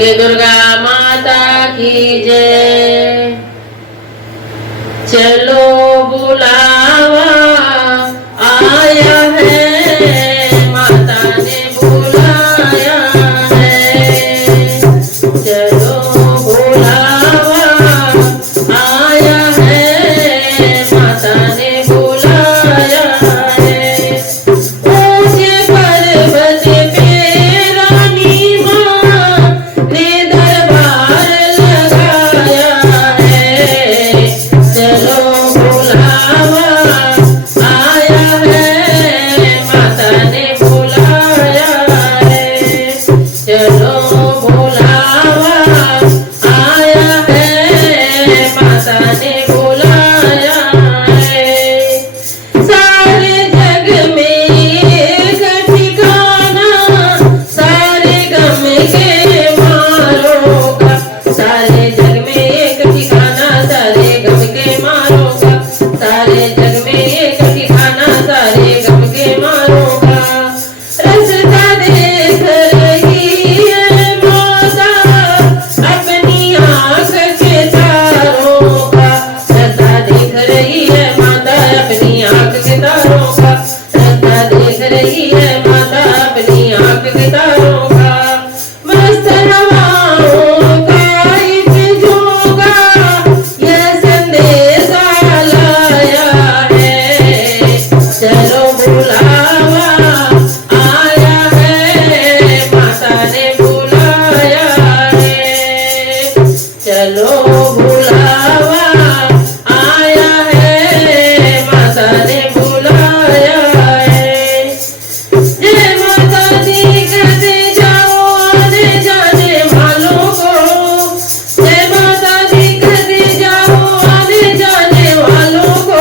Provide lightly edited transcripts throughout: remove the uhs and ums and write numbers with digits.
बोले दुर्गा माता की जय। चलो बुलावा आया है, माता ने बुलाया है। चलो बुलावा आया है, माता ने बुलाया है। ऊंचे पर्वत पे रानी माँ ने दरबार लगाया है। चलो बुलावा आया है, माता ने बुलाया है। चलो बुलावा आया है, माता ने बुलाया है। सारे जग में एक ठिकाना, सारे गम के मारों का। सारे जग में एक ठिकाना, सारे गम के मारों का। सारे जग में एक ठिकाना, सारे गम के मारों का। रास्ता देख रही है माता अपनी आँख के तारों का। रास्ता देख रही है माता अपनी आँख के तारों का। रास्ता देख रही है माता अपनी आँख के तारों का। मस्त हवाओं का एक झोंका यह संदेशा लाया है। चलो बुलावा आया है, माता ने बुलाया है। चलो बुलावा आया है, माता ने बुलाया है। जय माता दी कहते जाओ आने जाने वालों को। जय माता दी कहते जाओ आने जाने वालों को।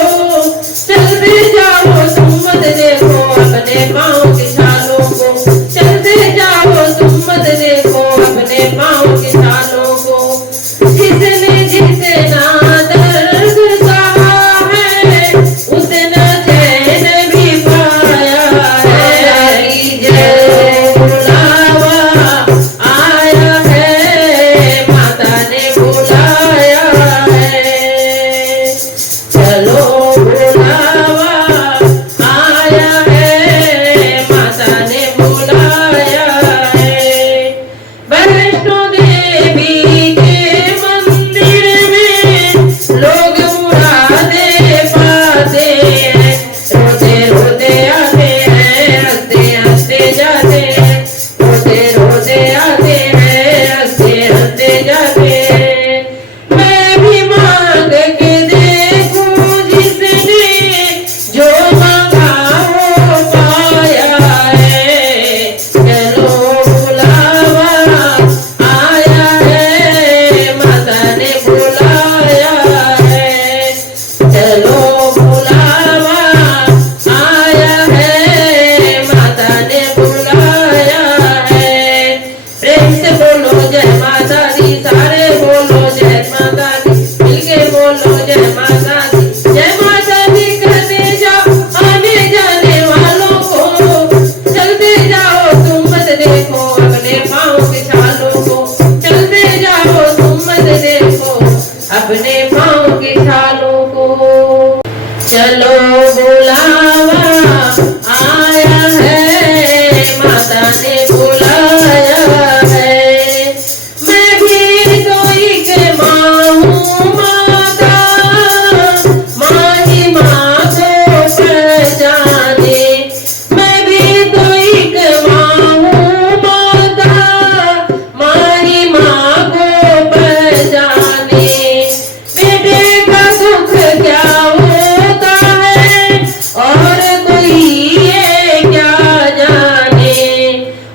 चलते जाओ तुम मत देखो अपने पाँव की छालों को। चलते जाओ तुम मत देखो अपने पाँव की छालों को। जिसने जितना दर्द सहा है, उतना चैन भी पाया है। जय बुलावा आया है, माता ने बुलाया है। चलो बुलावा आया है, माता ने बुलाया है। वैष्णो देवी के मंदिर में लोग मुरादें पाते हैं। रोते रोते आते हैं, हंसते हंसते जाते हैं। रोते रोते आते हैं, हंसते हंसते जाते हैं। मैं भी मांग के देखूं जिसने जो मांगा वो पाया है। चलो बुलावा आया है, माता ने बुलाया है। चलो बुलावा आया है, माता ने बुलाया है। प्रेम से बोलो जय माता दी, सारे बोलो जय माता दी, मिलके बोलो जय माता दी। जय माता दी कहते जाओ आने जाने वालों को। चलते जाओ तुम मत देखो अपने पाँव के छालों को। चलते जाओ तुम मत देखो अपने पाँव के छालों को। चलो बुलावा आया है, माता ने बुलाया है। मैं भी तो एक माँ हूँ माता, माँ ही माँ को पहचाने। मैं भी तो एक माँ हूँ माता, माँ ही माँ को पहचाने। बेटे का दुख क्या होता है और कोई ये क्या जाने।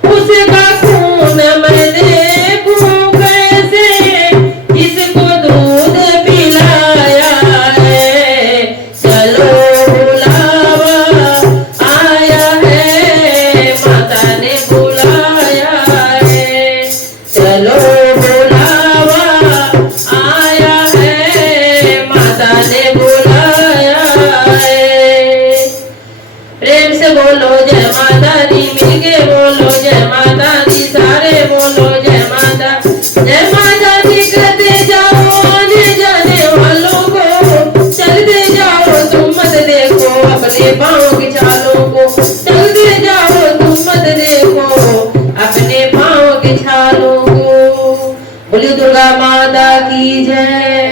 उसका खून मैं देखूं कैसे जिसको दूध पिलाया है। चलो बुलावा आया है, माता ने बुलाया है। चलो बुलावा आया है, माता ने बुलाया है। प्रेम से बोलो जय माता दी, मिलके बोलो जय माता दी, सारे बोलो जय माता। जय माता दी कहते जाओ आने जाने वालों को, चलते जाओ तुम मत देखो अपने पाँव की छालों को, चलते जाओ तुम मत देखो अपने पाँव की छालों को। बोलिए दुर्गा माता की जय।